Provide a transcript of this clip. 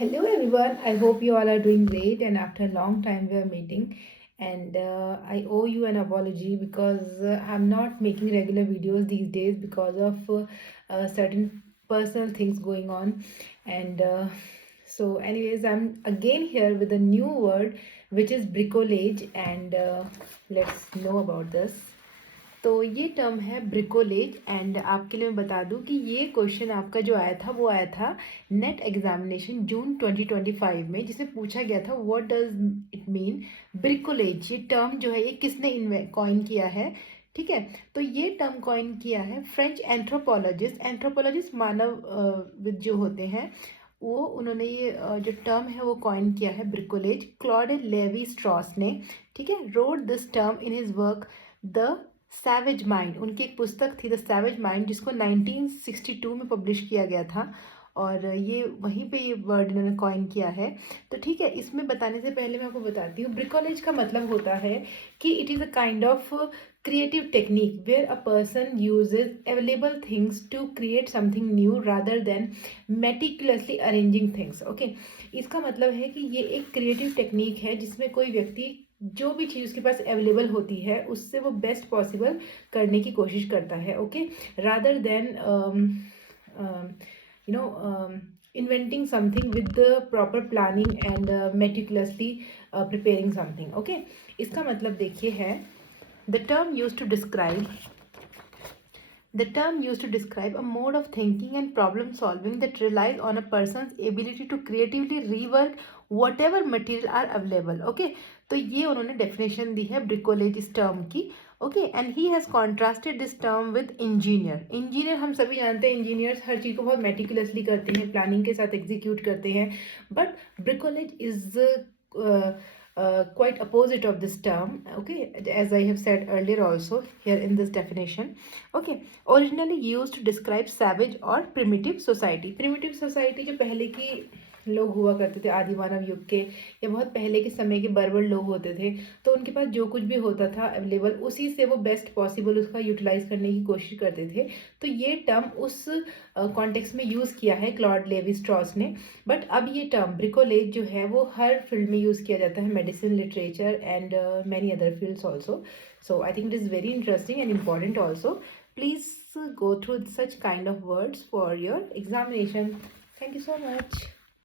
Hello everyone. I hope you all are doing great. And after a long time, we are meeting. And I owe you an apology because I'm not making regular videos these days because of certain personal things going on. And anyways, I'm again here with a new word, which is bricolage. And let's know about this. तो ये term है ब्रिकोलेज and आपके लिए मैं बता दूं कि ये क्वेश्चन आपका जो आया था वो आया था नेट एग्जामिनेशन जून 2025 में, जिसमें पूछा गया था व्हाट डज इट मीन ब्रिकोलेज। ये टर्म जो है ये किसने कॉइन किया है, ठीक है। तो ये टर्म कॉइन किया है फ्रेंच एंथ्रोपोलॉजिस्ट मानव जो होते हैं वो उन्होंने ये जो टर्म है वो कॉइन किया है ब्रिकोलेज, क्लॉड लेवी स्ट्रॉस ने, ठीक है। Road this term in his work the savage mind. उनकी एक पुस्तक थी द सैवेज माइंड, जिसको 1962 में पब्लिश किया गया था और ये वहीं पे ये वर्ड इन्होंने कॉइन किया है। तो ठीक है, इसमें बताने से पहले मैं आपको बताती हूँ ब्रिकोलेज का मतलब होता है कि it is a kind of creative technique where a person uses available things to create something new rather than meticulously arranging things. Okay, इसका मतलब है कि ये एक क्रिएटिव टेक्निक है जिसमें कोई व्यक्ति जो भी चीज़ उसके पास अवेलेबल होती है उससे वो बेस्ट पॉसिबल करने की कोशिश करता है। Okay, rather than inventing something with the proper planning and meticulously preparing something. Okay, इसका मतलब देखिए है The term used to describe a mode of thinking and problem solving that relies on a person's ability to creatively rework whatever material are available. Okay, तो ये उन्होंने definition दी है bricolage इस term की. Okay, and he has contrasted this term with engineer हम सभी जानते हैं engineers हर चीज़ को बहुत meticulously करते हैं, planning के साथ execute करते हैं, but bricolage is quite opposite of this term. Okay, as I have said earlier also here in this definition. Okay, originally used to describe savage or primitive society जो पहले की लोग हुआ करते थे, आदि मानव युग के या बहुत पहले के समय के बर्बर लोग होते थे, तो उनके पास जो कुछ भी होता था अवेलेबल उसी से वो बेस्ट पॉसिबल उसका यूटिलाइज करने की कोशिश करते थे। तो ये टर्म उस कॉन्टेक्स्ट में यूज़ किया है क्लॉड लेवी स्ट्रॉस ने। बट अब ये टर्म ब्रिकोलेज जो है वो हर फील्ड में यूज़ किया जाता है, medicine, literature and many other fields also. So I think it is very interesting and important also. Please go through such kind of words for your examination. Thank you so much.